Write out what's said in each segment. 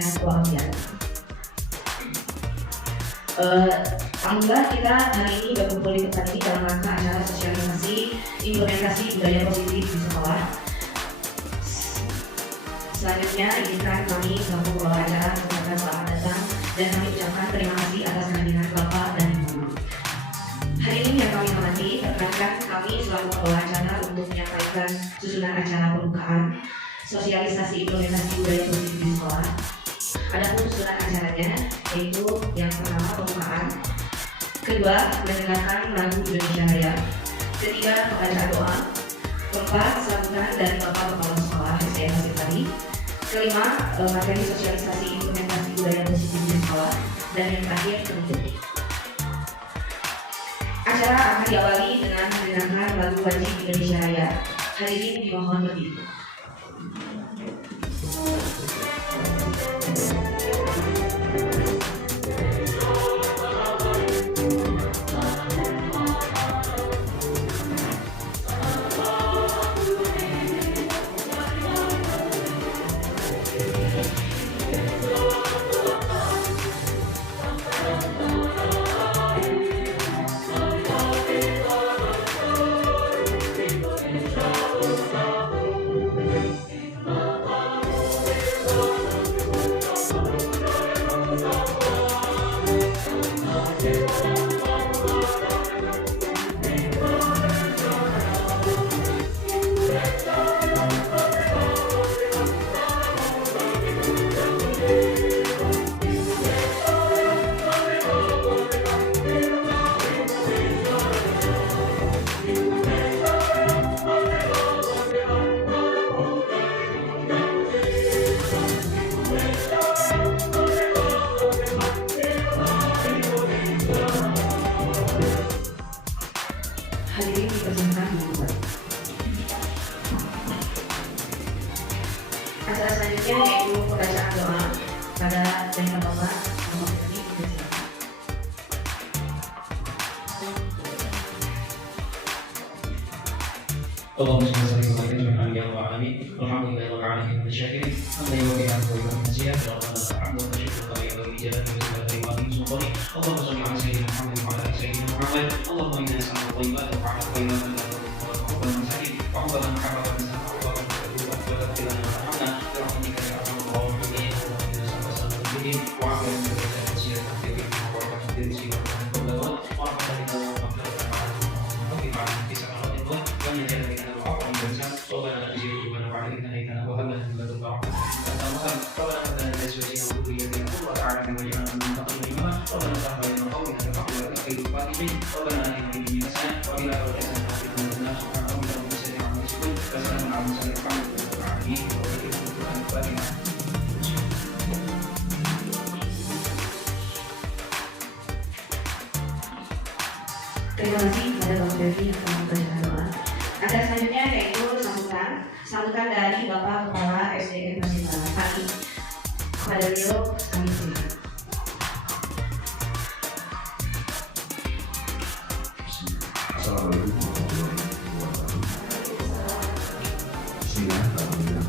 sehat walafiat. Alhamdulillah kita hari ini berkumpul di tempat ini dalam rangka acara sosialisasi implementasi budaya positif di sekolah. Selanjutnya izinkan kami selaku pengelola acara mengucapkan selamat datang dan kami ucapkan terima kasih atas kehadiran Bapak dan Ibu. Hari ini yang kami hormati, perkenalkan kami selaku pengelola acara untuk menyampaikan susunan acara pembukaan sosialisasi implementasi budaya positif di sekolah. Adapun susunan acaranya yaitu yang pertama pembukaan, kedua mendengarkan lagu Indonesia Raya, ketiga pembacaan doa, keempat sambutan dari Bapak Kepala Sekolah SDN Pasir Tadi, kelima materi sosialisasi implementasi budaya positif di sekolah, dan yang terakhir penutup. Acara akan diawali dengan mendengarkan lagu wajib Indonesia Raya. Hadirin dimohon berdiri. Hadirin dipersilakan dimulai. Acara selanjutnya yaitu pembacaan doa pada Bapak Bapak Bapak Tadi dipersilakan. اللهم صل وسلم وبارك على الانبياء والعالمين والحمد لله رب العالمين والشاكرين حمدا يوفي حمده ويكفي مزيدا ربنا لك الحمد والشكر طريق وبجلاله وجلاله وعظيم سلطانه اللهم صل على سيدنا محمد وعلى ال سيدنا محمد اللهم انا نسالك الطيبات وفعل الطيبات لا تضر المساكين وحب من حب من سمع وبارك وتغفر لنا وارحمنا برحمتك يا ارحم الراحمين وعافنا من كل سيئه تحقيق وبركه في رزقك ومن كل ضر ورحمه لنا ومغفره وفي بعد في سكرات الموت ومن جل ربنا لا تزغ قلوبنا بعد إذ هديتنا وهب لنا من لدنك رحمة إنك أنت الوهاب ربنا هب لنا من أزواجنا وذريتنا قرة أعين واجعلنا للمتقين إماما ربنا افتح بيننا قومنا بالحق وأنت خير الفاتحين ربنا آتنا في الدنيا حسنة وفي الآخرة حسنة وقنا عذاب النار سبحان ربك رب العزة عما يصفون وسلام على المرسلين والحمد لله رب العالمين وبارك في القرآن الفاتحة. Terima kasih kepada Bapak Devi yang telah membacakan doa. Acara selanjutnya yaitu sambutan dari Bapak Kepala SDN Pasir Tadi. Kepada beliau kami silakan. Assalamualaikum warahmatullahi wabarakatuh. Bismillahirrahmanirrahim.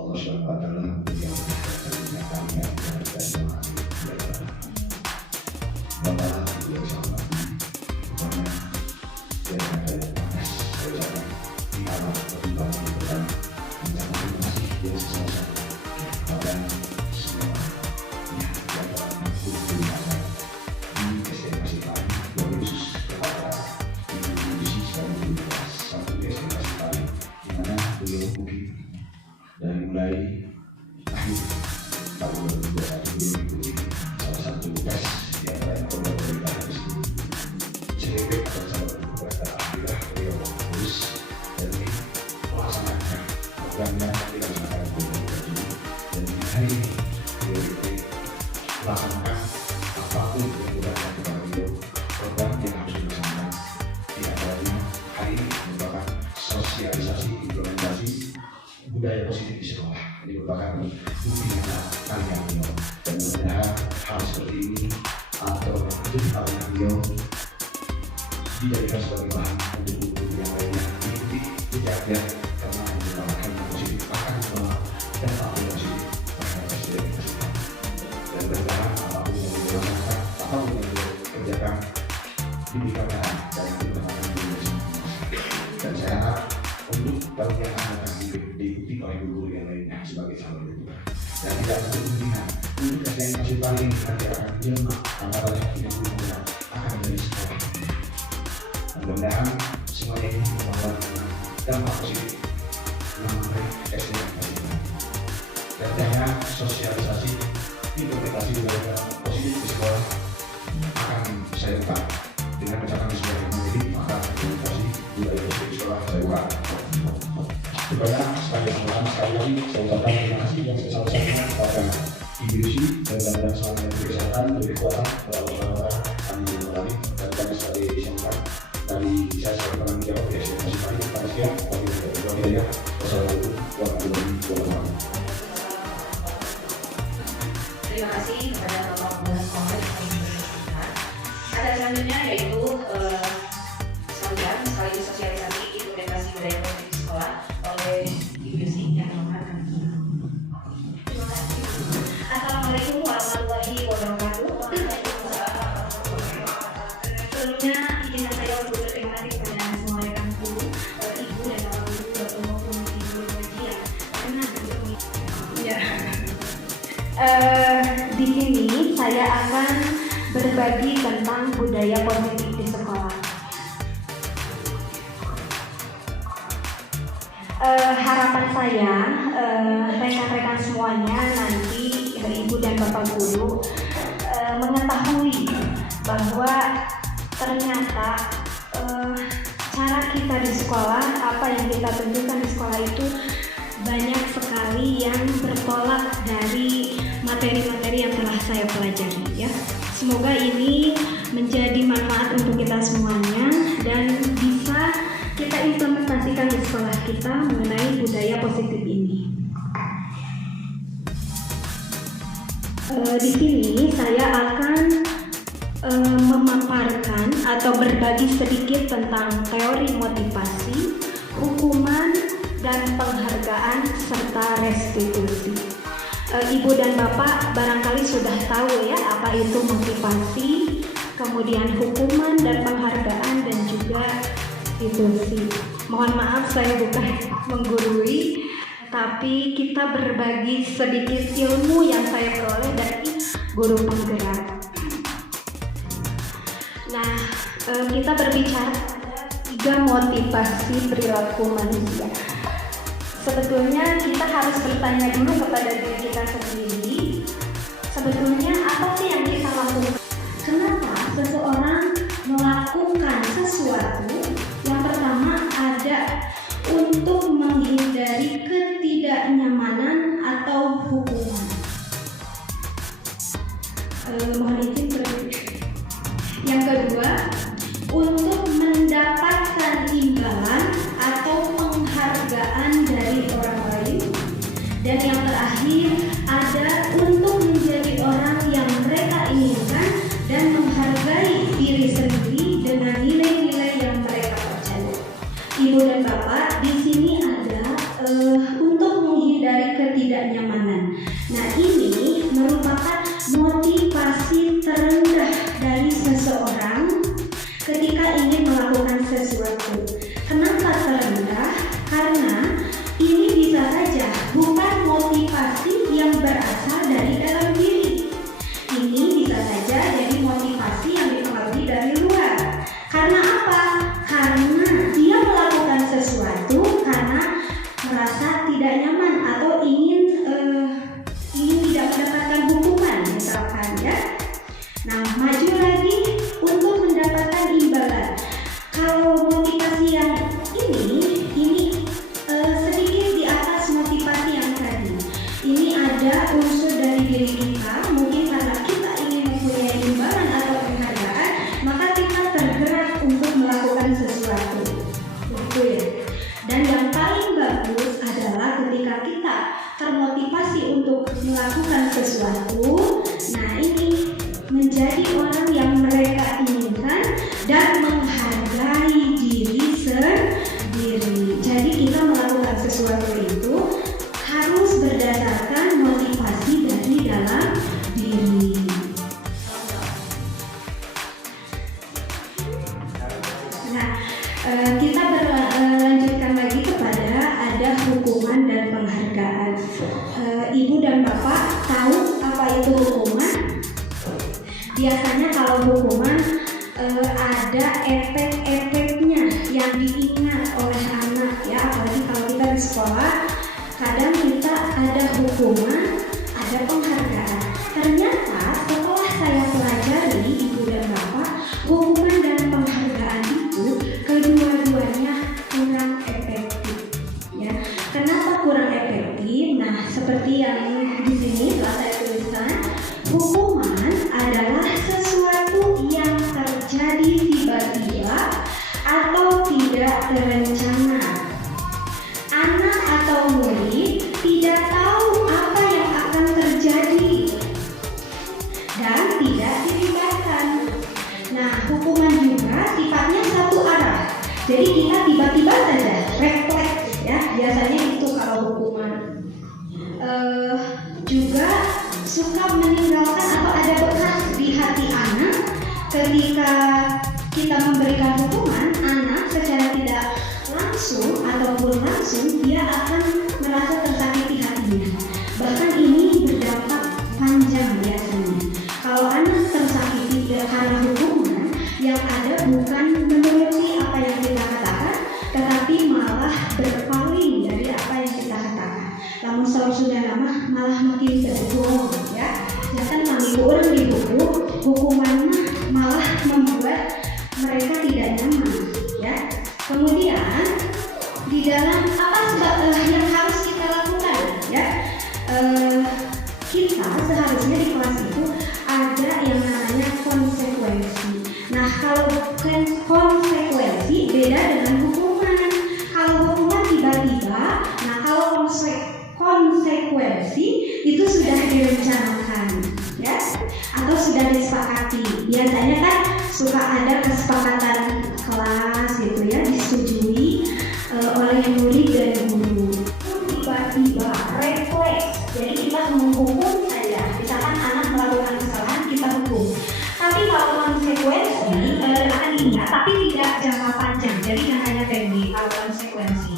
Allah SWT yang dari mulai akhir tahun 2021 hari ini laksanakan apapun yang dilakukan kepada beliau, program yang harus dilaksanakan. Di antaranya hari ini merupakan sosialisasi implementasi budaya positif di sekolah. Ini merupakan bukti nyata karya beliau, dan mudah-mudahan hal seperti ini atau menjadi karya beliau dijadikan sebagai bahan untuk buku yang lainnya diikuti dijaga, karena merupakan yang positif akan membawa dampak yang positif terhadap presiden kita. Dan mudah-mudahan apapun yang dilakukan, apapun yang dikerjakan diberikan dan dilakukan di dan saya harap untuk tahun yang akan datang diikuti oleh guru yang lainnya sebagai calon itu, dan tidak menutup kemungkinan untuk SDN masih paling nanti akan jelma antara yang guru akan menjadi sekolah. Mudah-mudahan semuanya ini membawa dampak positif mengenai SDN masing-masing. Dan saya sosialisasi implementasi budaya positif di sekolah akan saya buka dengan misalkan sebagai menjadi maka implementasi budaya positif di sekolah saya buka. Supaya sebagai tambahan sekali lagi saya ucapkan terima kasih yang sebesar-besarnya kepada Ibu Yusi dan mudah-mudahan semuanya diberi kesehatan, diberi kekuatan, berapa-apa kami mengalami dan kami sebagai disangka dari saya sebagai penanggung jawab di SDN masih paling pada siang wassalamualaikum warahmatullahi wabarakatuh. Terima kasih kepada Bapak Kepala Sekolah yang kami berkenan. Ada selanjutnya yaitu sekaligus sosialisasi implementasi budaya positif di sekolah oleh Ibu Yusi yang mengatakan. Terima kasih. Assalamualaikum warahmatullahi wabarakatuh. Sebelumnya izinkan saya untuk berterima kasih kepada semua rekan guru, ibu dan bapak guru maupun ibu pengajian karena di sini saya akan berbagi tentang budaya positif di sekolah. Harapan saya rekan-rekan semuanya nanti ibu dan bapak guru mengetahui bahwa ternyata cara kita di sekolah, apa yang kita tunjukkan di sekolah itu banyak sekali yang bertolak dari materi-materi yang telah saya pelajari ya. Semoga ini menjadi manfaat untuk kita semuanya dan bisa kita implementasikan di sekolah kita mengenai budaya positif ini. Di sini saya akan memaparkan atau berbagi sedikit tentang teori motivasi, hukuman, dan penghargaan serta restitusi. Ibu dan Bapak barangkali sudah tahu ya apa itu motivasi, kemudian hukuman dan penghargaan, dan juga restitusi. Mohon maaf saya bukan menggurui, tapi kita berbagi sedikit ilmu yang saya peroleh dari guru penggerak. Nah, kita berbicara ada 3 motivasi perilaku manusia. Sebetulnya kita harus bertanya dulu kepada diri kita sendiri, sebetulnya apa sih yang kita lakukan? Kenapa seseorang melakukan sesuatu? Yang pertama ada untuk menghindari ketidaknyamanan atau hukuman. Mohon izin berikut. Yang kedua, untuk mendapatkan imbalan atau penghargaan dari orang lain. Dan yang terakhir, ada untuk menjadi orang yang mereka inginkan dan menghargai diri sendiri dengan nilai-nilai yang mereka percaya. Ibu dan Bapak, di sini ada untuk menghindari ketidaknyamanan. Nah, ini merupakan motivasi terendah dari seseorang ketika ingin melakukan sesuatu. Kenapa terendah? Karena ini bisa saja bukan motivasi yang berasal dari dalam diri. Ini bisa saja jadi motivasi yang dipengaruhi dari luar. Karena apa? Karena dia melakukan sesuatu karena merasa tidak nyaman atau ingin tidak mendapatkan hukuman misalkan ya. Nah, maju lagi untuk mendapatkan imbalan. Kalau motivasi yang ini sedikit di atas motivasi yang tadi. Ini ada ada unsur dari diri kita, mungkin karena kita ingin mempunyai imbalan atau penghargaan, maka kita tergerak untuk melakukan sesuatu. Gitu ya. Dan yang paling bagus adalah ketika kita termotivasi untuk melakukan sesuatu, nah ini menjadi orang yang mereka inginkan dan menghargai diri sendiri. Jadi kita melakukan sesuatu itu harus berdasarkan motivasi dari dalam diri. Nah, kita berlanjutkan lagi kepada ada hukuman dan penghargaan. Ibu dan Bapak tahu apa itu hukuman? Biasanya kalau hukuman ada efek-efeknya yang diingat oleh anak ya, apalagi kalau kita di sekolah, kadang kita ada hukuman, ada penghargaan. Ternyata setelah saya pelajari Ibu dan Bapak, hukuman dan penghargaan itu kedua-duanya kurang efektif ya. Kenapa kurang efektif? Nah, seperti yang di sini telah saya tuliskan, hukuman adalah sesuatu yang terjadi tiba-tiba atau tidak terencana. Anak atau murid tidak tahu apa yang akan terjadi dan tidak dilibatkan. Nah, hukuman juga sifatnya satu arah. Jadi kita tiba-tiba saja refleks ya. Biasanya itu kalau hukuman. Juga suka meninggalkan atau ada bekas di hati anak. Ketika kita memberikan hukuman, anak secara tidak langsung ataupun langsung dia akan merasa tersakiti hatinya. Bahkan ini berdampak panjang biasanya. Kalau anak tersakiti karena hukuman, yang ada bukan menuruti apa yang kita katakan, tetapi malah berpaling dari apa yang kita katakan. Namun sudah lama malah makin berbohong ya. Jangan kami orang di buku hukuman malah membuat mereka tidak nyaman ya. Kemudian di dalam apa yang harus kita lakukan ya, kita seharusnya di kelas itu ada yang namanya konsekuensi. Nah, kalau konsekuensi beda dengan hukuman. Kalau hukuman tiba-tiba, nah kalau konsekuensi itu sudah direncanakan ya, atau sudah disepakati. Biasanya kan suka ada kesepakatan kelas gitu ya, disetujui oleh murid dan guru. Tiba-tiba refleks, jadi kita menghukum saja. Misalkan anak melakukan kesalahan, kita hukum. Tapi kalau konsekuensi akan diingat, tapi tidak jangka panjang. Jadi yang hanya pendek kalau konsekuensi.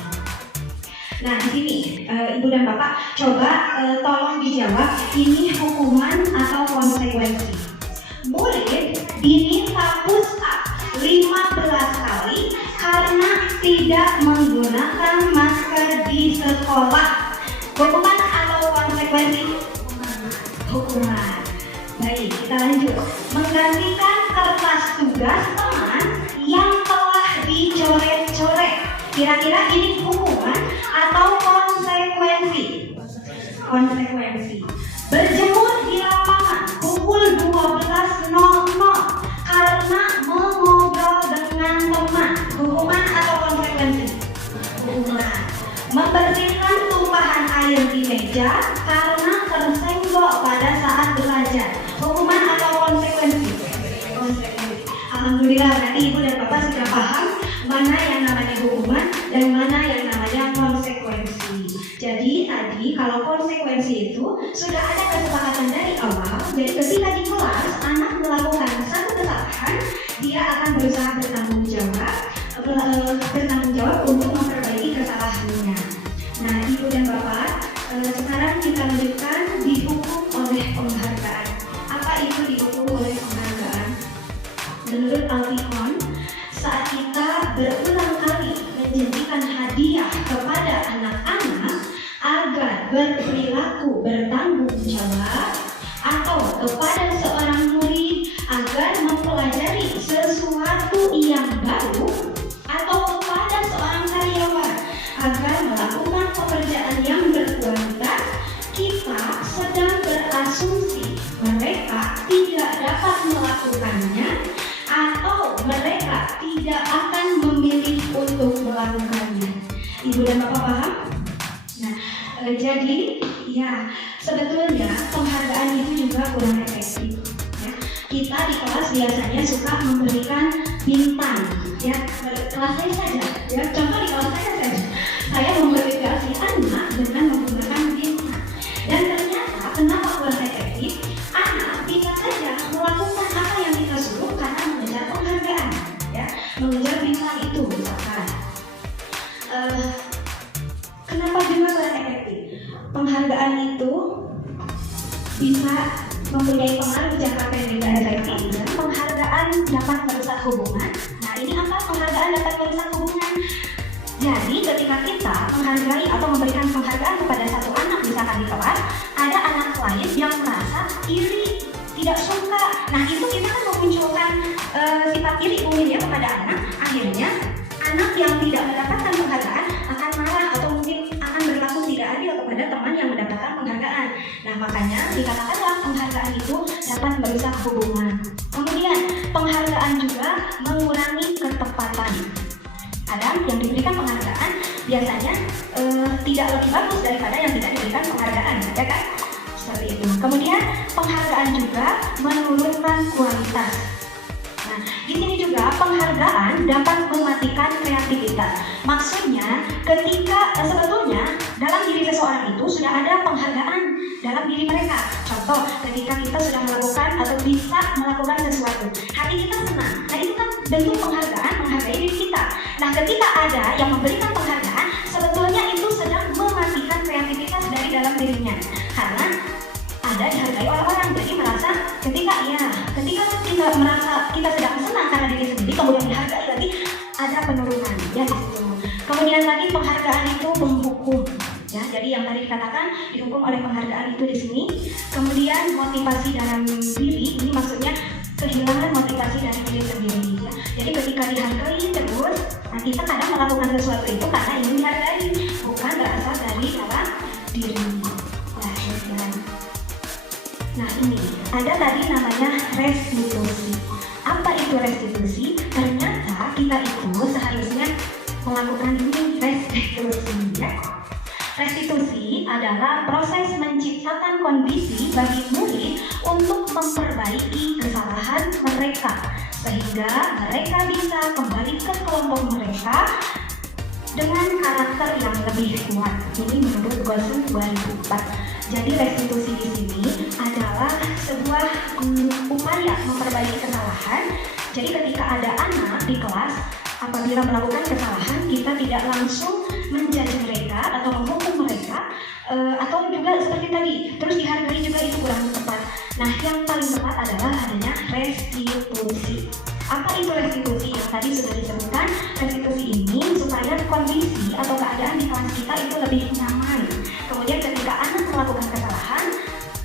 Nah, di sini Ibu dan Bapak coba tolong dijawab, ini hukuman atau konsekuensi. Murid diminta push up 15 kali karena tidak menggunakan masker di sekolah. Hukuman atau konsekuensi? Hukuman. Baik, kita lanjut. Menggantikan kertas tugas teman yang telah dicoret-coret. Kira-kira ini hukuman atau konsekuensi? Konsekuensi. Berjemur di lapangan pukul 12.00 karena mengobrol dengan teman. Hukuman atau konsekuensi? Hukuman. Membersihkan tumpahan air di meja karena tersenggol pada saat belajar. Hukuman atau konsekuensi? Konsekuensi. Alhamdulillah, berarti Ibu dan Bapak sudah paham mana yang namanya hukuman dan mana yang namanya konsekuensi. Jadi tadi kalau konsekuensi itu sudah ada kesepakatan dari awal. Jadi ketika di kelas anak melakukan satu kesalahan, dia akan berusaha bertanggung jawab untuk memperbaiki kesalahannya. Nah, Ibu dan Bapak, sekarang kita lanjutkan dihukum oleh penghargaan. Apa itu dihukum oleh penghargaan? Menurut Alfikon, saat kita berulang kali menjanjikan hadiah kepada anak-anak agar berperilaku bertanggung jawab, atau kepada seorang murid agar mempelajari sesuatu yang baru, atau kepada seorang karyawan agar melakukan pekerjaan yang berkualitas, kita sedang berasumsi mereka tidak dapat melakukannya atau mereka tidak akan memilih untuk melakukannya. Ibu dan Bapak paham? Nah, jadi ya sebetulnya penghargaan itu juga kurang efektif. Ya. Kita di kelas biasanya suka memberikan bintang. Ya, kelas saya saja. Ya, contoh di kelas saya saja. Saya memotivasi anak dengan menggunakan bintang. Dan ternyata kenapa kurang efektif? Anak bisa saja melakukan apa yang kita suruh karena mengejar penghargaan. Ya, mengejar bintang itu misalkan. Kenapa juga kurang efektif? Penghargaan itu bisa mempunyai pengaruh jangka pendek dan efektif. Penghargaan dapat merusak hubungan. Nah, ini apa penghargaan dapat merusak hubungan? Jadi ketika kita menghargai atau memberikan penghargaan kepada satu anak misalkan di kelas, ada anak lain yang merasa iri, tidak suka. Nah, itu kita kan memunculkan sifat iri mungkin ya kepada anak. Akhirnya anak yang tidak mendapatkan penghargaan akan marah atau mungkin akan berlaku tidak adil kepada teman yang mendapatkan penghargaan. Nah, makanya dikatakanlah penghargaan itu dapat merusak hubungan. Kemudian penghargaan juga mengurangi ketepatan. Ada yang diberikan penghargaan biasanya tidak lebih bagus daripada yang tidak diberikan penghargaan, ya kan? Seperti itu. Kemudian penghargaan juga menurunkan kualitas. Nah, di sini juga penghargaan dapat mematikan kreativitas. Maksudnya, ketika sebetulnya dalam diri seseorang itu sudah ada penghargaan dalam diri mereka. Contoh, ketika kita sudah melakukan atau bisa melakukan sesuatu, hati kita senang. Nah, itu kan bentuk penghargaan, menghargai diri kita. Nah, ketika ada yang memberikan penghargaan, sebetulnya itu sedang mematikan kreativitas dari dalam dirinya. Karena ada dihargai orang-orang, jadi merasa ketika kita merasa kita sedang senang karena diri sendiri, kemudian dihargai, berarti ada penurunan ya di situ. Kemudian lagi penghargaan itu menghukum, ya. Jadi yang tadi dikatakan dihukum oleh penghargaan itu di sini. Kemudian motivasi dalam diri, ini maksudnya kehilangan motivasi dari diri sendiri. Ya. Jadi ketika dihargai terus, nah kita kadang melakukan sesuatu itu karena ingin dihargai, bukan berasal dari dalam diri. Nah ini, ada tadi namanya restitusi. Apa itu restitusi? Ternyata kita itu seharusnya melakukan ini restitusi ya. Restitusi adalah proses menciptakan kondisi bagi murid untuk memperbaiki kesalahan mereka sehingga mereka bisa kembali ke kelompok mereka dengan karakter yang lebih kuat. Ini menurut Gosen 2004. Jadi restitusi di sini adalah sebuah upaya memperbaiki kesalahan. Jadi ketika ada anak di kelas apabila melakukan kesalahan, kita tidak langsung menjudge mereka atau menghukum mereka, atau juga seperti tadi terus dihargai juga itu kurang tepat. Nah, yang paling tepat adalah adanya restitusi. Apa itu restitusi? Yang tadi sudah disebutkan, restitusi ini supaya kondisi atau keadaan di kelas kita itu lebih nyaman. Kemudian ketika anak melakukan kesalahan,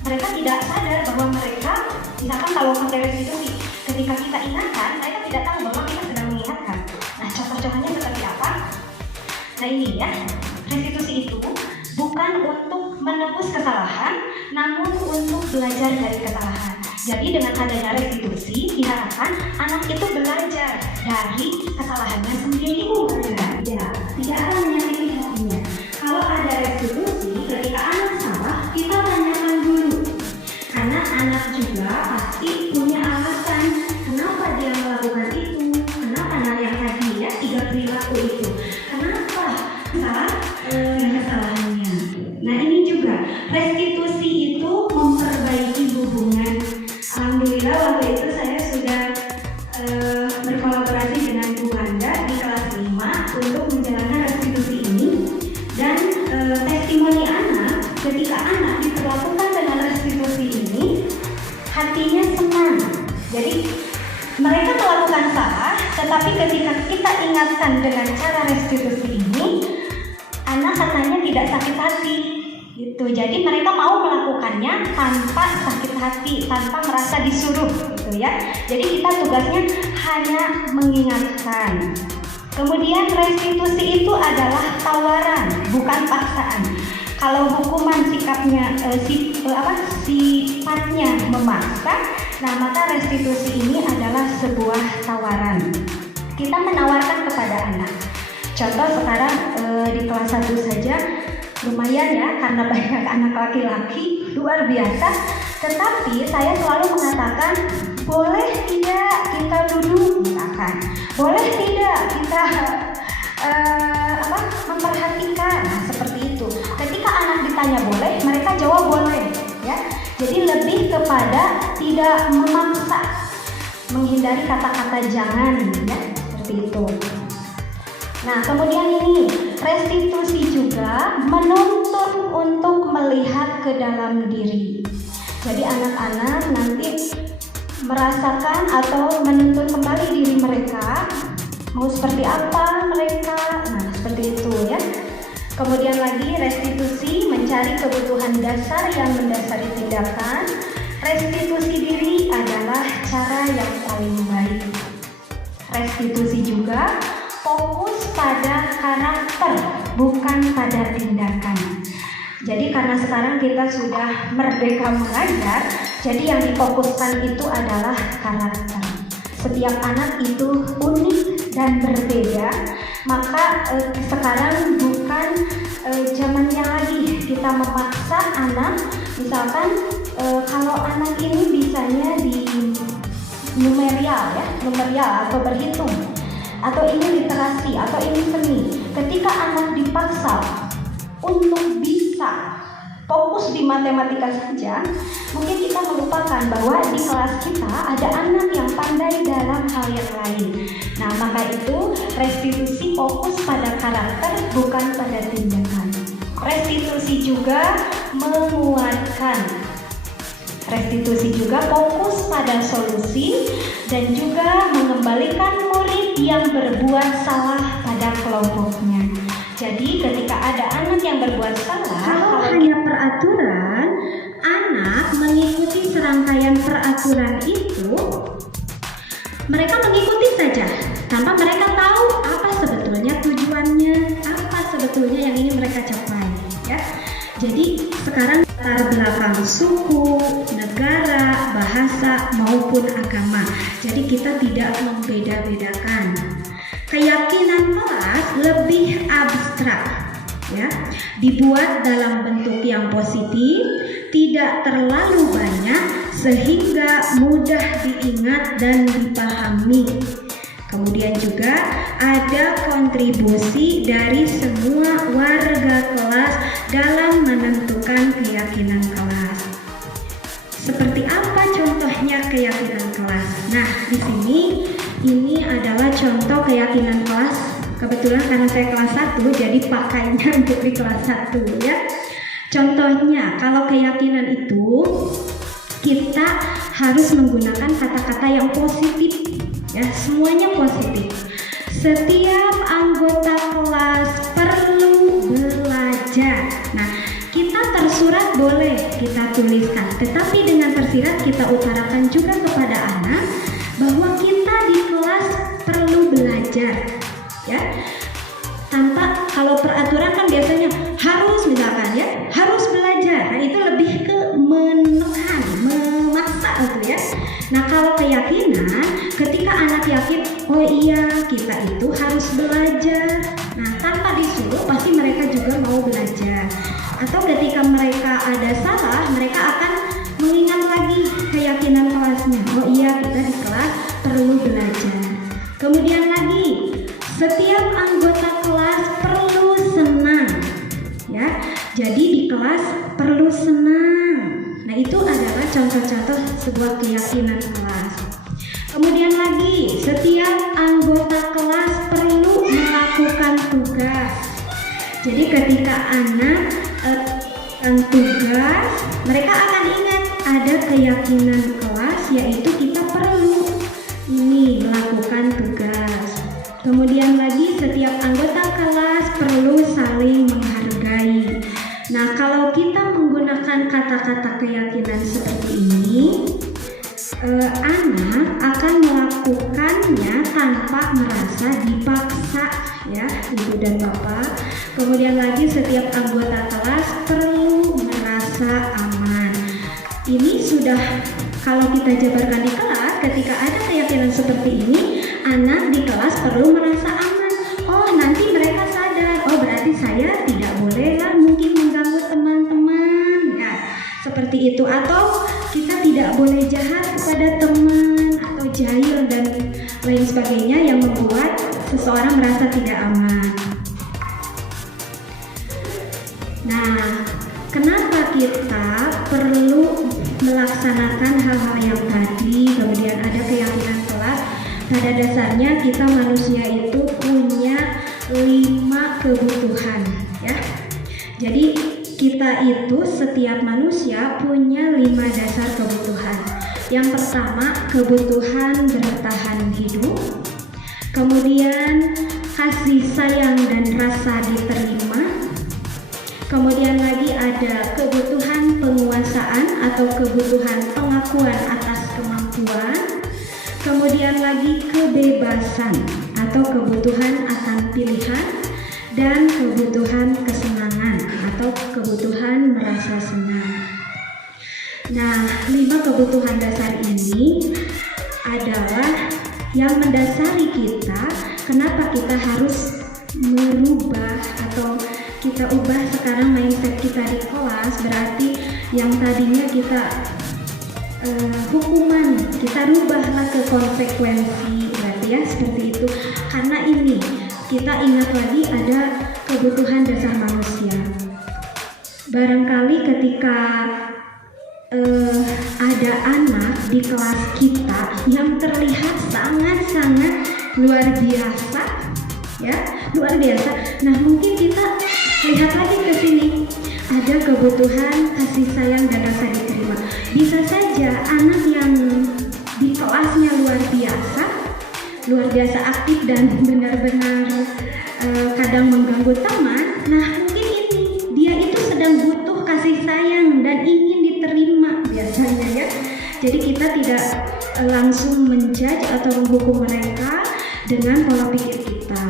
mereka tidak sadar bahwa mereka, misalkan kalau pakai restitusi, ketika kita ingatkan, mereka tidak tahu bahwa kita sedang mengingatkan. Nah, contoh-contohnya seperti apa? Nah ini ya, restitusi itu bukan untuk menebus kesalahan, namun untuk belajar dari kesalahan. Jadi dengan adanya restitusi, diharapkan anak itu belajar dari kesalahannya sendiri. Ya, tidak akan menyakiti hatinya. Kalau ada restitusi, ketika anak salah, kita tanyakan dulu. Karena anak juga pasti punya alasan kenapa dia melakukan itu, kenapa yang tadi ya, 3 perilaku itu. Kenapa salah kesalahannya. Nah ini juga, restitusi itu memperbaiki hubungan. Alhamdulillah waktu itu saya sudah berkolaborasi dengan Bu Wanda di kelas 5 untuk menjalankan restitusi ini. Dan testimoni anak, ketika anak diperlakukan dengan restitusi ini, hatinya senang. Jadi mereka melakukan salah, tetapi ketika kita ingatkan dengan cara restitusi ini, anak katanya tidak sakit hati. Gitu. Jadi mereka mau melakukannya tanpa sakit hati, tanpa merasa disuruh, gitu ya. Jadi kita tugasnya hanya mengingatkan. Kemudian restitusi itu adalah tawaran, bukan paksaan. Kalau hukuman sifatnya memaksa, nah maka restitusi ini adalah sebuah tawaran. Kita menawarkan kepada anak. Contoh sekarang di kelas 1 saja lumayan ya, karena banyak anak laki-laki luar biasa. Tetapi saya selalu mengatakan, boleh tidak kita duduk misalkan, boleh tidak kita memperhatikan, nah, seperti itu. Ketika anak ditanya boleh, mereka jawab boleh, ya. Jadi lebih kepada tidak memaksa, menghindari kata-kata jangan, ya, seperti itu. Nah, kemudian ini restitusi juga menuntun untuk melihat ke dalam diri. Jadi anak-anak nanti merasakan atau menuntun kembali diri mereka, mau seperti apa mereka, nah seperti itu ya. Kemudian lagi restitusi mencari kebutuhan dasar yang mendasari tindakan. Restitusi diri adalah cara yang paling baik. Restitusi juga fokus pada karakter, bukan pada tindakan. Jadi karena sekarang kita sudah merdeka mengajar, jadi yang difokuskan itu adalah karakter. Setiap anak itu unik dan berbeda, maka sekarang bukan zamannya lagi kita memaksa anak. Misalkan kalau anak ini bisanya di numerial atau berhitung, atau ini literasi, atau ini seni. Ketika anak dipaksa untuk bisa fokus di matematika saja, mungkin kita melupakan bahwa di kelas kita ada anak yang pandai dalam hal yang lain. Nah, maka itu restitusi fokus pada karakter, bukan pada tindakan. Restitusi juga menguatkan. Restitusi juga fokus pada solusi dan juga mengembalikan murid yang berbuat salah pada kelompoknya. Jadi ketika ada anak yang berbuat salah, kalau hanya peraturan, anak mengikuti serangkaian peraturan itu, mereka mengikuti saja tanpa mereka tahu apa sebetulnya tujuannya, apa sebetulnya yang ingin mereka capai, ya. Jadi sekarang latar belakang suku, negara, bahasa maupun agama. Jadi kita tidak membeda-bedakan. Keyakinan kelas lebih abstrak, ya, dibuat dalam bentuk yang positif, tidak terlalu banyak sehingga mudah diingat dan dipahami. Kemudian juga ada kontribusi dari semua warga kelas dalam menentukan keyakinan kelas. Seperti apa contohnya keyakinan kelas? Nah, di sini ini adalah contoh keyakinan kelas. Kebetulan karena saya kelas 1, jadi pakainya untuk di kelas 1 ya. Contohnya, kalau keyakinan itu kita harus menggunakan kata-kata yang positif, ya, semuanya positif. Setiap anggota kelas perlu belajar. Nah, kita tersurat boleh kita tuliskan, tetapi dengan tersirat kita utarakan juga kepada anak bahwa kita di kelas perlu belajar, ya. Tanpa, kalau peraturan kan biasanya harus, misalkan ya, harus belajar. Nah, itu lebih ke menekan, memaksa gitu ya. Nah, kalau keyakinan, ketika anak yakin, oh iya kita itu harus belajar. Nah, tanpa disuruh pasti mereka juga mau belajar. Atau ketika mereka ada salah, mereka akan mengingat lagi keyakinan kelasnya. Oh iya, kita di kelas perlu belajar. Kemudian lagi, setiap anggota kelas perlu senang, ya. Jadi di kelas perlu senang. Nah, itu adalah contoh-contoh sebuah keyakinan kelas. Kemudian lagi, setiap anggota kelas perlu melakukan tugas. Jadi ketika anak tugas, mereka akan ingat ada keyakinan kelas, yaitu kita perlu ini melakukan tugas. Kemudian lagi, setiap anggota kelas perlu saling menghargai. Nah, kalau kita menggunakan kata-kata keyakinan seperti ini, anak akan melakukannya tanpa merasa dipaksa, ya Ibu dan Bapak. Kemudian lagi setiap anggota kelas perlu merasa aman. Ini sudah kalau kita jabarkan di kelas, ketika ada keyakinan seperti ini, anak di kelas perlu merasa aman. Oh, nanti mereka sadar, oh berarti saya tidak bolehlah mungkin mengganggu teman-teman, ya seperti itu. Atau kita tidak boleh jahat kepada teman atau jahil dan lain sebagainya yang membuat seseorang merasa tidak aman. Nah, kenapa kita perlu melaksanakan hal-hal yang tadi? Kemudian ada keyakinan kelas. Pada dasarnya kita manusia itu punya 5 kebutuhan, ya. Jadi kita itu setiap manusia punya 5 dasar kebutuhan. Yang pertama, kebutuhan bertahan hidup. Kemudian kasih sayang dan rasa diterima. Kemudian lagi ada kebutuhan penguasaan atau kebutuhan pengakuan atas kemampuan. Kemudian lagi kebebasan atau kebutuhan akan pilihan. Dan kebutuhan kesenangan atau kebutuhan merasa senang. Nah, 5 kebutuhan dasar ini adalah yang mendasari kita kenapa kita harus merubah atau kita ubah sekarang mindset kita di kelas. Berarti yang tadinya kita hukuman, kita rubahlah ke konsekuensi, berarti ya seperti itu. Karena ini kita ingat lagi ada kebutuhan dasar manusia. Barangkali ketika ada anak di kelas kita yang terlihat sangat-sangat luar biasa, ya luar biasa. Nah mungkin kita lihat lagi ke sini, ada kebutuhan kasih sayang dan rasa diterima. Bisa saja anak yang di kelasnya luar biasa aktif dan benar-benar kadang mengganggu teman. Nah mungkin ini dia itu sedang butuh kasih sayang dan ingin diterima biasanya, ya. Jadi kita tidak langsung menjudge atau menghukum mereka dengan pola pikir kita.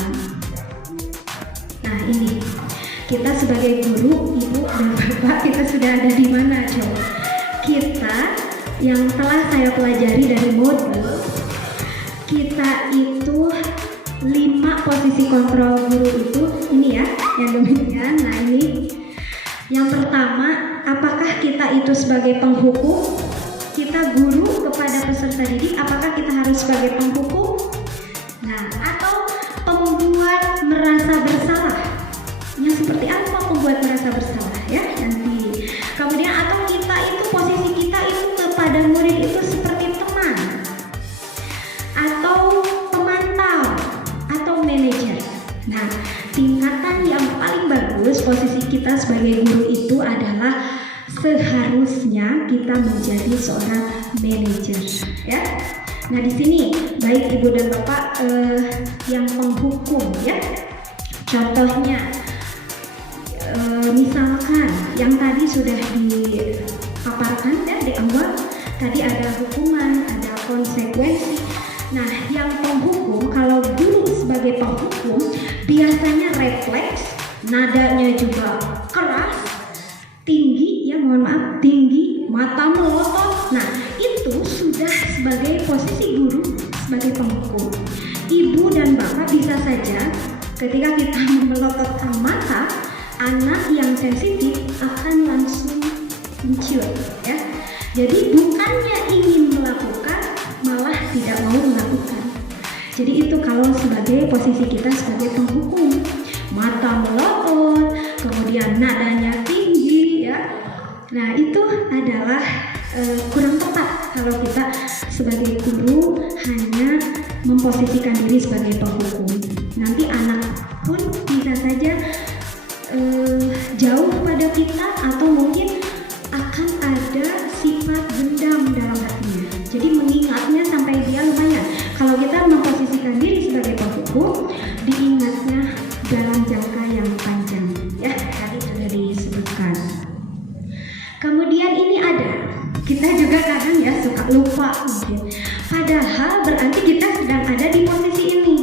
Nah ini kita sebagai guru, ibu dan bapak, kita sudah ada di mana coba? Kita yang telah saya pelajari dari modul, kita itu 5 posisi kontrol guru itu ini ya, yang demikian. Nah ini yang pertama, apakah kita itu sebagai penghukum? Kita guru kepada peserta didik, apakah kita harus sebagai penghukum? Nah, atau pembuat merasa bersalah? Yang seperti apa pembuat merasa bersalah, ya nanti. Kemudian atau kita itu posisi kita itu kepada murid itu seperti teman atau pemantau atau manajer. Nah, tingkatan yang paling bagus posisi kita sebagai guru itu adalah seharusnya kita menjadi seorang manajer, ya. Nah, di sini baik ibu dan bapak yang menghukum, ya. Contohnya, misalkan yang tadi sudah dipaparkan ya di awal, tadi ada hukuman, ada konsekuensi. Nah, yang penghukum, kalau guru sebagai penghukum biasanya refleks, nadanya juga keras, tinggi, ya mohon maaf, tinggi, mata melotot. Nah, itu sudah sebagai posisi guru sebagai penghukum. Ibu dan bapak bisa saja ketika kita melototkan mata, anak yang sensitif akan langsung menciut, ya. Jadi bukannya ingin melakukan, malah tidak mau melakukan. Jadi itu kalau sebagai posisi kita sebagai penghukum, mata melotot, kemudian nadanya tinggi, ya. Nah itu adalah kurang tepat kalau kita sebagai guru hanya memposisikan diri sebagai penghukum. Nanti anak pun bisa saja jauh pada kita atau mungkin akan ada sifat dendam dalam hatinya. Jadi mengingatnya sampai dia lumayan. Kalau kita memposisikan diri sebagai penghukum, diingatnya dalam jangka yang panjang, ya tadi sudah disebutkan. Kemudian ini ada, kita juga kadang ya suka lupa mungkin. Padahal berarti kita sedang ada di posisi ini,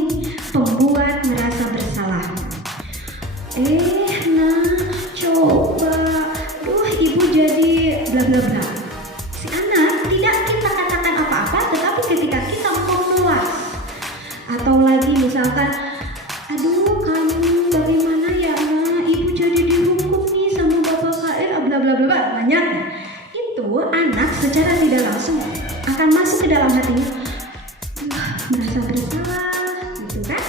pembuat merasa bersalah. Coba, ibu jadi bla bla bla. Si anak tidak kita katakan apa-apa, tetapi ketika kita memuas, atau lagi misalkan, aduh kamu bagaimana ya nak, ibu jadi dihukum nih sama bapak KL, bla bla bla, banyak. Itu anak secara tidak langsung akan masuk ke dalam hatinya, merasa bersalah, gitu kan?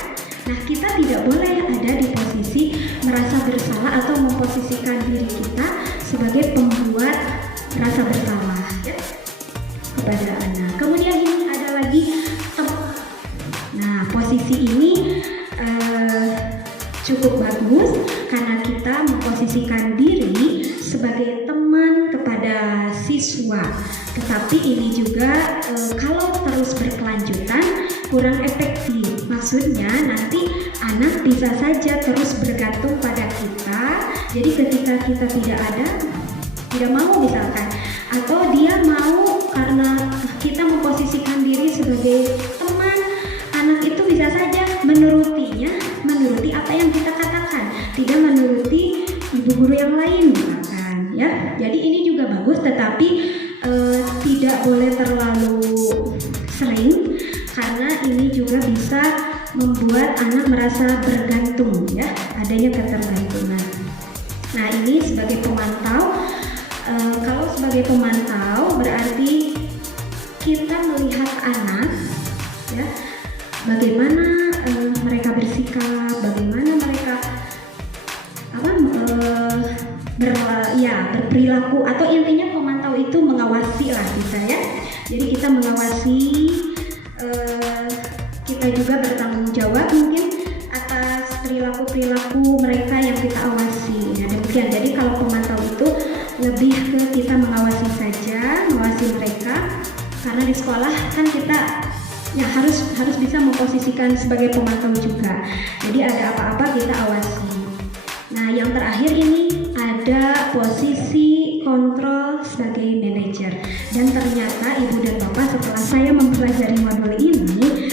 Nah, kita tidak boleh ada di posisi merasa bersalah atau memposisikan diri kita sebagai pembuat rasa bersalah, ya, kepada anak. Kemudian ini ada lagi nah, posisi ini cukup bagus karena kita memposisikan diri sebagai teman kepada siswa. Tetapi ini juga kalau terus berkelanjutan kurang efektif. Maksudnya nanti anak bisa saja terus bergantung pada kita. Jadi ketika kita tidak ada, tidak mau misalkan, atau dia mau karena kita memposisikan diri sebagai teman, anak itu bisa saja menuruti apa yang kita katakan, tidak menuruti ibu guru yang lain misalkan, ya. Jadi ini juga bagus, tetapi tidak boleh terlalu sering karena ini juga bisa membuat anak merasa bergantung, ya, adanya ketergantungan. Nah, ini sebagai pemantau, kalau sebagai pemantau berarti kita melihat anak, ya, bagaimana mereka bersikap, bagaimana mereka berperilaku, atau intinya pemantau itu mengawasi lah kita, ya. Jadi kita mengawasi, kita juga bertanggung jawab mungkin atas perilaku mereka yang kita awasi. Nah, demikian. Jadi kalau pemantau itu lebih ke kita mengawasi saja, mengawasi mereka, karena di sekolah kan kita ya harus bisa memposisikan sebagai pemantau juga. Jadi ada apa-apa kita awasi. Nah, yang terakhir ini ada posisi kontrol sebagai manajer. Dan ternyata ibu dan bapak, setelah saya mempelajari modul ini,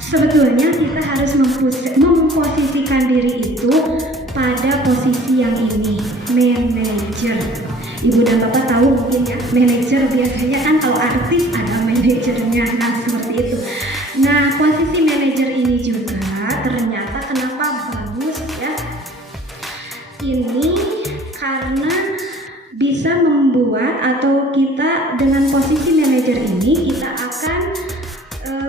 sebetulnya kita harus memposisikan diri itu pada posisi yang ini, manajer. Ibu dan bapak tahu mungkin ya, manajer biasanya kan kalau artis ada manajernya, nah seperti itu. Nah, posisi manajer ini juga ternyata kenapa bagus, ya? Ini karena bisa membuat, atau kita dengan posisi manajer ini kita akan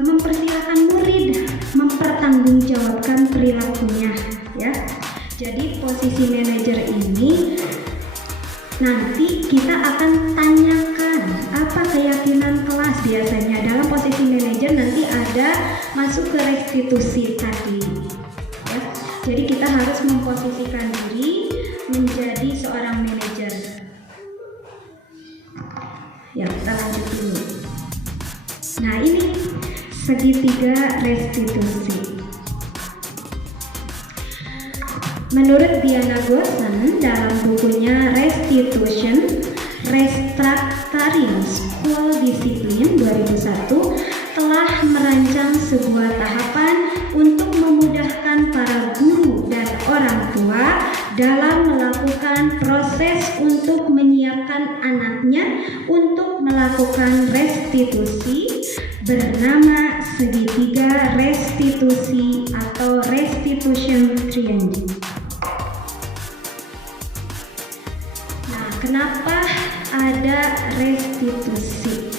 mempersilahkan murid mempertanggungjawabkan perilakunya, ya. Jadi posisi manajer ini nanti kita akan tanyakan apa keyakinan kelas. Biasanya dalam posisi manajer nanti ada masuk ke restitusi tadi, ya. Jadi kita harus memposisikan diri menjadi seorang manajer. Ya, kita lanjut dulu. Nah, ini segitiga restitusi. Menurut Diana Gorson dalam bukunya Restitution, Restructuring School Discipline 2001 telah merancang sebuah tahapan untuk memudahkan para guru dan orang tua dalam melakukan proses untuk menyiapkan anaknya untuk melakukan restitusi, bernama segitiga restitusi atau restitution triangle. Nah, kenapa ada restitusi?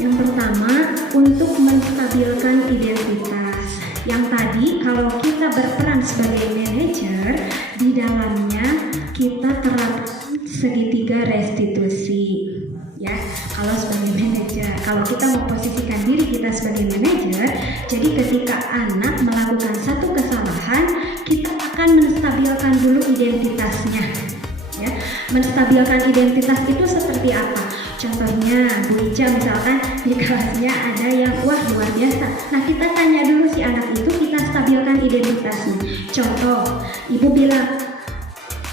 Yang pertama, untuk menstabilkan identitas. Yang tadi, kalau kita berperan sebagai manajer, di dalamnya kita terapkan segitiga restitusi. Ya, kalau sebagai manajer, kalau kita memposisikan diri kita sebagai manajer, jadi ketika anak melakukan satu kesalahan, kita akan menstabilkan dulu identitasnya. Ya, menstabilkan identitas itu seperti apa? Contohnya, Bu Ica misalkan di kelasnya ada yang wah luar biasa. Nah, kita tanya dulu si anak itu, kita stabilkan identitasnya. Contoh, ibu bilang,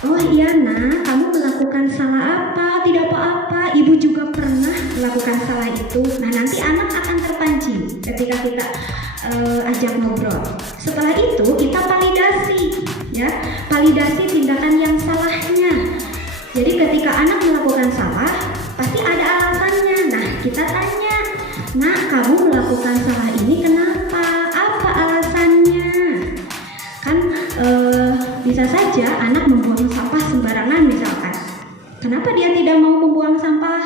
oh iya nak, kamu melakukan salah apa? Tidak apa-apa, ibu juga pernah melakukan salah itu, nah nanti anak akan terpancing ketika kita ajak ngobrol. Setelah itu kita validasi, ya, validasi tindakan yang salahnya. Jadi ketika anak melakukan salah, pasti ada alasannya. Nah, kita tanya, "Nak, kamu melakukan salah ini kenapa? Apa alasannya?" Kan bisa saja anak membuang sampah sembarangan misalkan. Kenapa dia tidak mau membuang sampah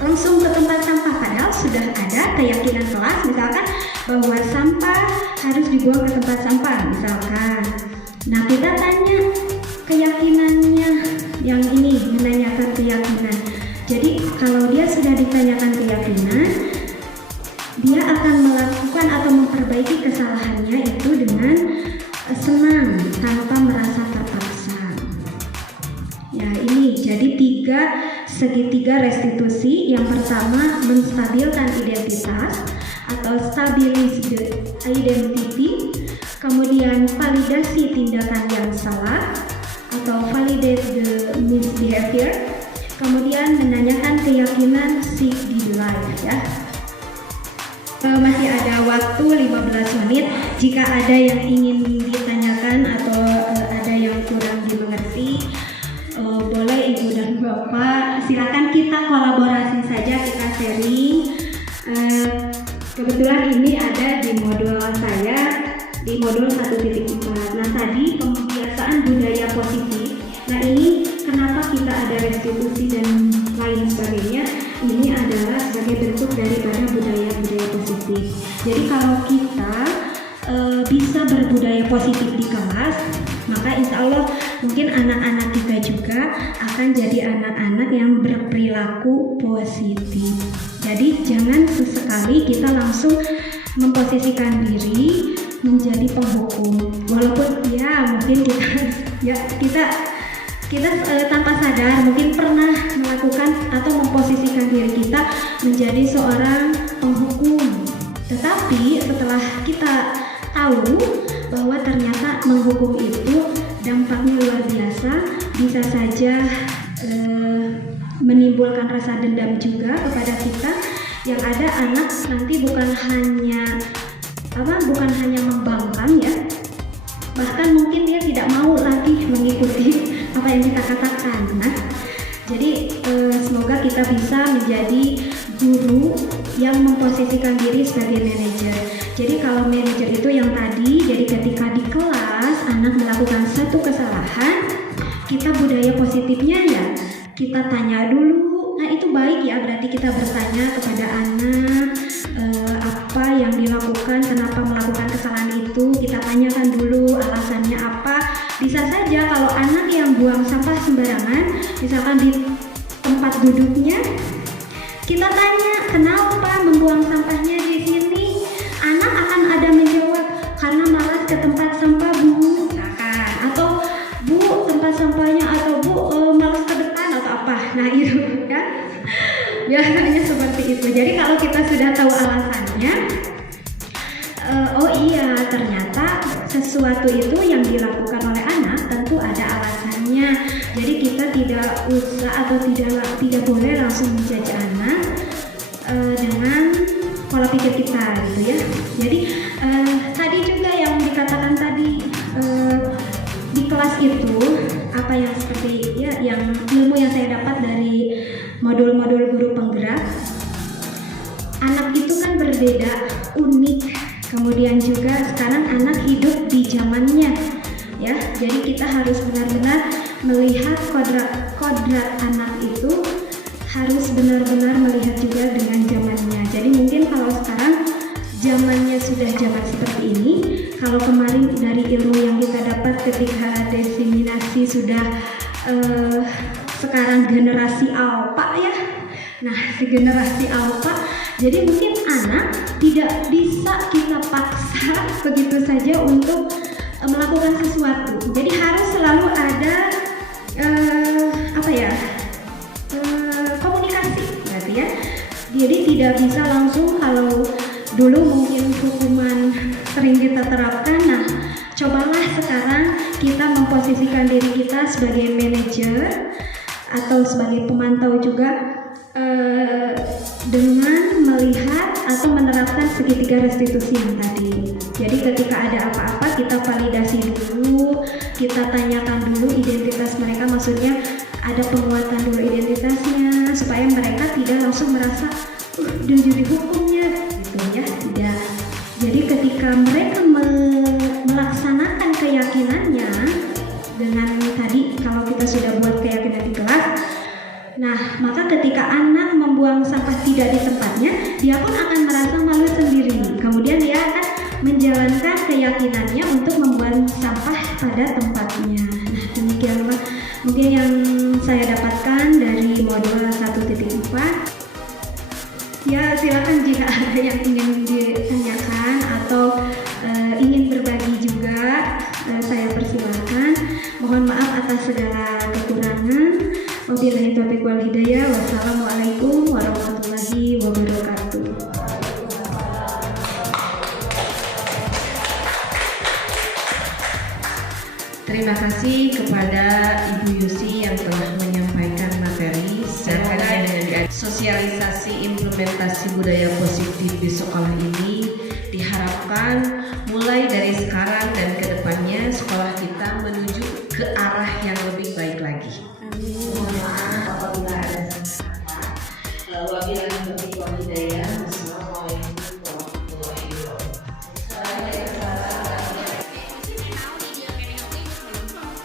langsung ke tempat sampah, padahal sudah ada keyakinan kelas misalkan bahwa sampah harus dibuang ke tempat sampah misalkan. Nah, kita tanya keyakinannya, yang ini menanyakan keyakinan. Jadi kalau dia sudah ditanyakan keyakinan, dia akan melakukan atau memperbaiki kesalahannya itu dengan senang tanpa merasa terpaksa. Ya, ini jadi segitiga restitusi. Yang pertama, menstabilkan identitas atau stabilis identity, kemudian validasi tindakan yang salah atau validate the misbehavior, kemudian menanyakan keyakinan seek the life, ya. Masih ada waktu 15 menit. Jika ada yang ingin ditanyakan atau ada yang kurang dimengerti, boleh Ibu dan Bapak silakan kita kolaborasi saja, kita sharing. Kebetulan ini ada di modul saya, di modul 1.4. Nah, tadi pembiasaan budaya positif. Nah, ini kenapa kita ada restitusi dan lain sebagainya, ini adalah sebagai bentuk daripada budaya-budaya positif. Jadi kalau kita bisa berbudaya positif di kelas, maka insya Allah mungkin anak-anak kita juga akan jadi anak-anak yang berperilaku positif. Jadi jangan sesekali kita langsung memposisikan diri menjadi penghukum, walaupun ya mungkin kita tanpa sadar mungkin pernah melakukan atau memposisikan diri kita menjadi seorang penghukum. Tetapi setelah kita tahu bahwa ternyata menghukum itu dampaknya luar biasa, bisa saja menimbulkan rasa dendam juga kepada kita. Yang ada anak nanti bukan hanya membangkang, ya, bahkan mungkin dia tidak mau lagi mengikuti apa yang kita katakan. Nah, jadi semoga kita bisa menjadi guru yang memposisikan diri sebagai manajer. Jadi kalau manajer itu yang tadi, jadi ketika di kelas anak melakukan satu kesalahan, kita budaya positifnya ya kita tanya dulu. Nah, itu baik ya, berarti kita bertanya kepada anak apa yang dilakukan, kenapa melakukan kesalahan itu, kita tanyakan dulu alasannya apa. Bisa saja kalau anak yang buang sampah sembarangan, misalkan di tempat duduknya, kita tanya kenapa membuang sampahnya di sini, anak akan ada menjawab karena malas ke tempat sampah, Bu, atau Bu tempat sampahnya, atau Bu malas ke depan atau apa. Nah, itu kan biasanya seperti itu. Jadi kalau kita sudah tahu alasannya, oh iya, ternyata sesuatu itu yang dilakukan oleh anak tentu ada alasannya. Jadi kita tidak usah atau tidak boleh langsung menjudge anak dengan pola pikir kita, gitu ya. Jadi tadi juga yang dikatakan tadi di kelas itu apa yang seperti ya, yang ilmu yang saya dapat dari modul-modul guru penggerak, anak itu kan berbeda, unik. Kemudian juga sekarang anak hidup di zamannya, ya. Jadi kita harus benar-benar melihat kodrat anak itu, harus benar-benar melihat juga dengan zamannya. Jadi mungkin kalau sekarang zamannya sudah zaman seperti ini, kalau kemarin dari ilmu yang kita dapat ketika diseminasi sudah sekarang generasi alpha, ya. Nah, di generasi alpha, jadi mungkin anak tidak bisa kita paksa begitu saja untuk melakukan sesuatu. Jadi harus selalu ada komunikasi, berarti ya. Jadi tidak bisa langsung, kalau dulu mungkin hukuman sering kita terapkan. Nah, cobalah sekarang kita memposisikan diri kita sebagai manajer atau sebagai pemantau juga dengan melihat atau menerapkan segitiga restitusi yang tadi. Jadi ketika ada apa-apa kita validasi dulu, kita tanyakan dulu identitas mereka, maksudnya ada penguatan dulu identitasnya supaya mereka tidak langsung merasa dia dihukumnya gitu ya, tidak. Jadi ketika mereka melaksanakan keyakinannya dengan tadi, kalau kita sudah buat keyakinan di kelas, nah maka ketika anak membuang sampah tidak di tempatnya, dia pun akan merasa malu sendiri. Kemudian dia akan menjalankan keyakinannya untuk membuang sampah pada tempatnya. Nah demikian Pak, mungkin yang saya dapatkan dari modul 1.4. Ya silakan jika ada yang ingin ditanyakan atau ingin berbagi juga, saya persilakan. Mohon maaf atas segala kekurangan. Wabillahi taufiq wal hidayah. Wassalamualaikum warahmatullahi wabarakatuh. Terima kasih kepada Ibu Yusi yang telah menyampaikan materi secara dengan sosialisasi implementasi budaya positif di sekolah ini. Diharapkan mulai dari sekarang dan ke depannya sekolah kita menuju ke arah yang lebih baik lagi. Mohon maaf apabila ada salah. Wabillahi taufiq wal hidayah. Wassalamualaikum warahmatullahi wabarakatuh.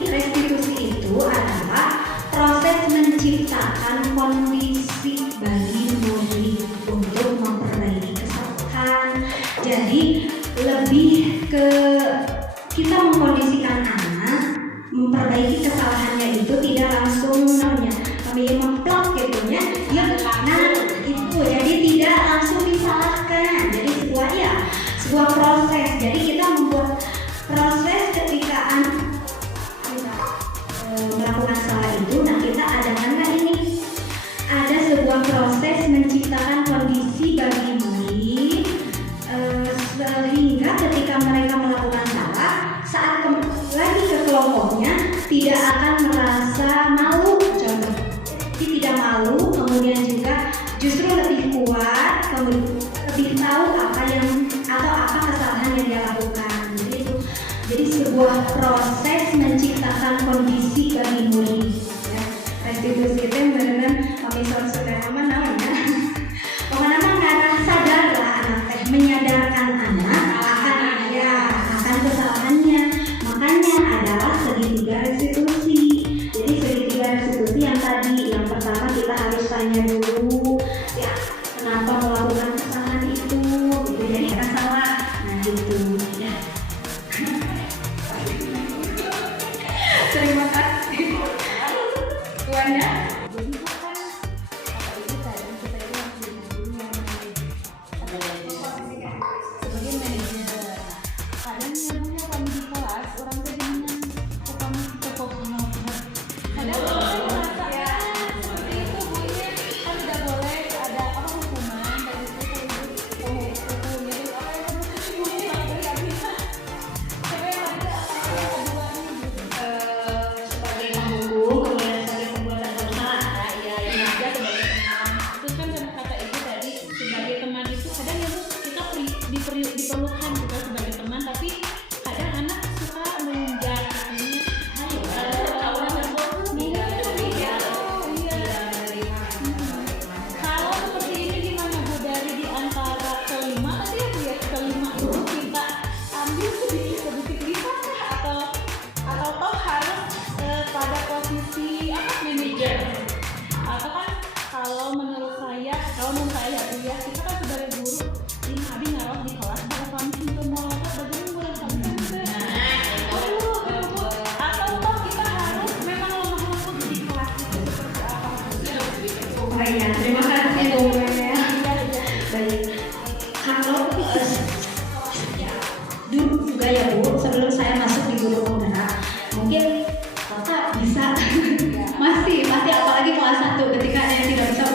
Restitusi itu adalah proses menciptakan kondisi bagi murid untuk memperbaiki kesalahan. Jadi lebih ke kita mengkondisikan anak memperbaiki kesalahannya itu tidak langsung namanya kami memplot gitu ya. Nah itu jadi tidak langsung disalahkan. Jadi sebuah proses. Jadi kita membuat proses ketika anak melakukan salah itu, nah kita adakanlah ini ada sebuah proses menciptakan kondisi bagi murid sehingga ketika mereka melakukan salah saat lagi ke kelompoknya tidak akan merasa malu, contoh tidak malu, kemudian juga justru lebih kuat, kemudian lebih tahu apa kesalahan yang dia lakukan. Jadi sebuah proses menciptakan kondisi bagi murid. Ya. Restitusi itu benar-benar kami saudara namanya. Pokoknya ngarah sadarlah anak teh, menyadarkan anak akan kesalahannya. Makanya adalah segitiga restitusi. Jadi segitiga restitusi yang tadi, yang pertama kita harus tanya dulu, ya kenapa melakukan kesalahan itu, gitu. Jadi kita salah. Nah itu. Ya. Terima kasih. Tuannya. diperlukan kita sebagai teman, tapi kadang anak suka menunjang kalau seperti ini gimana Bu, dari di antara kelima tadi ya Bu ya, kelima itu kita ambil sedikit bisa atau toh harus pada posisi manajer, atau kan kalau menurut saya ya Bu ya, kita kan sebagai guru ini Abi naruh di kelas pada kami semua bagaimana boleh sampai atau toh kita harus memang lemah lembut di kelas itu seperti apa? Ya, terima kasih Bu. Baik. Kalau dulu juga ya Bu, sebelum saya masuk di guru penggerak, mungkin Bapak bisa masih apalagi kelas 1 ketika ada yang tidak bisa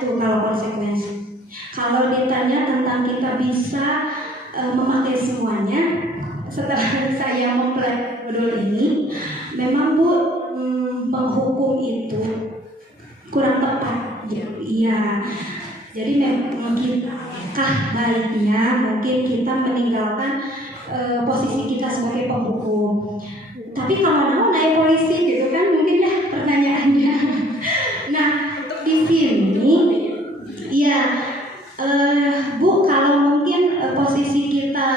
tuh kalau konsekuensi. Kalau ditanya tentang kita bisa memakai semuanya, setelah saya mempelajari modul ini, memang Bu, menghukum itu kurang tepat. Iya. Jadi memang baiknya mungkin kita meninggalkan posisi kita sebagai penghukum. Tapi kalau mau naik polisi gitu kan mungkin ya pertanyaannya. Nah, di sini ya Bu, kalau mungkin posisi kita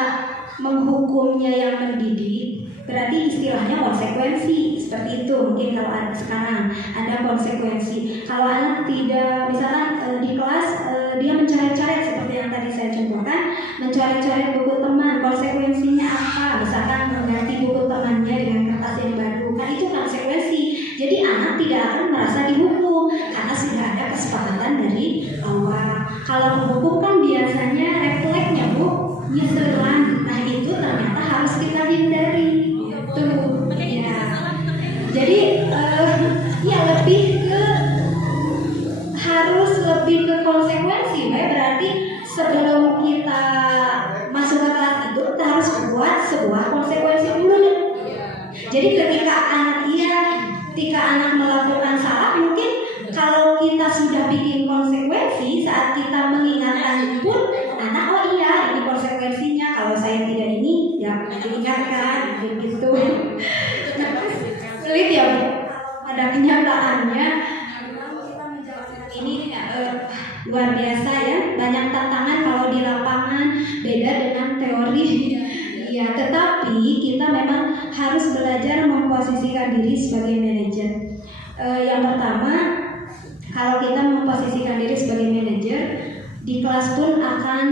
menghukumnya yang mendidik, berarti istilahnya konsekuensi seperti itu. Mungkin kalau sekarang ada konsekuensi. Kalau anak tidak, misalkan di kelas dia mencoret-coret seperti yang tadi saya contohkan, mencoret-coret buku teman, konsekuensinya apa? Misalkan mengganti buku temannya dengan kertas yang baru, kan itu konsekuensi. Jadi anak tidak akan merasa dihukum karena sudah ada kesepakatan dari awal. Kalau menghukum kan biasanya refleksnya Bu, nyeselan. Nah itu ternyata harus kita hindari. Tuh, ya. Jadi ya harus lebih ke konsekuensi, berarti sebelum kita masuk ke kelas itu kita harus buat sebuah konsekuensi dulu. Jadi ketika anak melakukan salah, mungkin kalau kita sudah bikin konsekuensi, saat kita mengingatkan pun anak, oh iya ini konsekuensinya, kalau saya tidak ini ya diingatkan gitu. Sulit ya Bu, pada kenyataannya ini luar biasa ya, banyak tantangan kalau di lapangan, beda dengan teori. Ya, tetapi kita memang harus belajar memposisikan diri sebagai manajer. Yang pertama, kalau kita memposisikan diri sebagai manajer, di kelas pun akan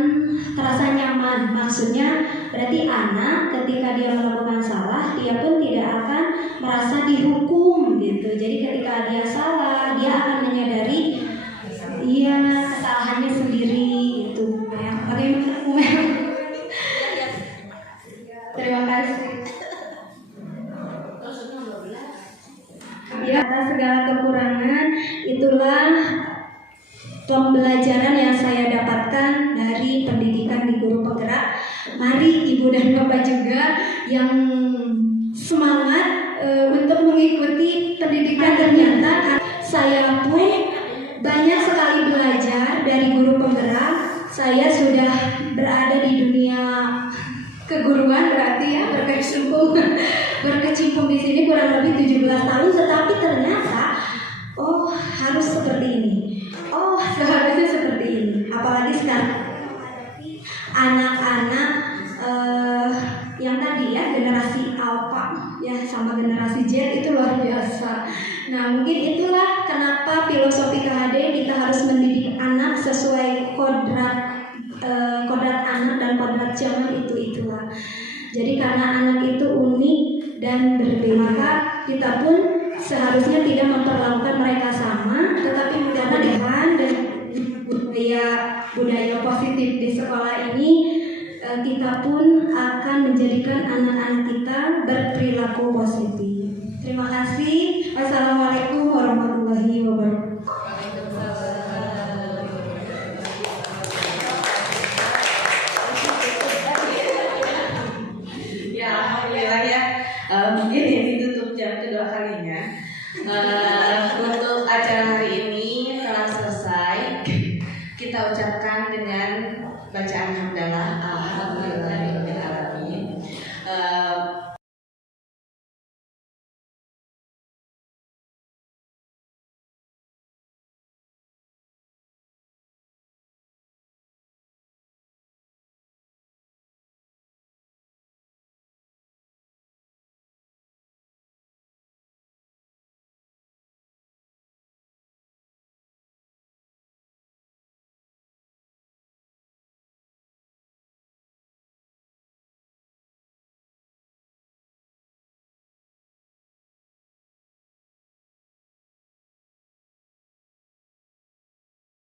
terasa nyaman. Maksudnya berarti anak ketika dia melakukan salah, dia pun tidak akan merasa dihukum gitu. Jadi ketika dia salah, dia akan menyadari kesalahannya sendiri gitu. Bagaimana? Terima kasih. Ya, atas segala kekurangan, itulah pembelajaran yang saya dapatkan dari pendidikan di Guru Penggerak. Mari Ibu dan Bapak juga yang semangat untuk mengikuti pendidikan. Ternyata saya pun banyak sekali belajar dari Guru Penggerak. Saya sudah berada di dunia keguruan, berarti ya berkecimpung di sini kurang lebih 17 tahun, tetapi ternyata harus seperti ini. Seharusnya seperti ini. Apalagi sekarang anak-anak yang tadi ya, generasi Alpha ya sama generasi Z itu luar biasa. Nah, mungkin itulah kenapa filosofi KHD kita harus mendidik anak sesuai kodrat anak dan kodrat zaman itulah. Jadi karena anak itu unik dan berbeda, maka kita pun seharusnya tidak memperlakukan mereka sama, tetapi karena dengan dan budaya positif di sekolah ini, kita pun akan menjadikan anak-anak kita berperilaku positif. Terima kasih. Wassalamualaikum warahmatullahi wabarakatuh. Alhamdulillah ya, mungkin ini tutup jam kedua kalinya. Untuk acara hari ini telah selesai. Kita ucapkan dengan bacaan hamdalah. Alhamdulillah.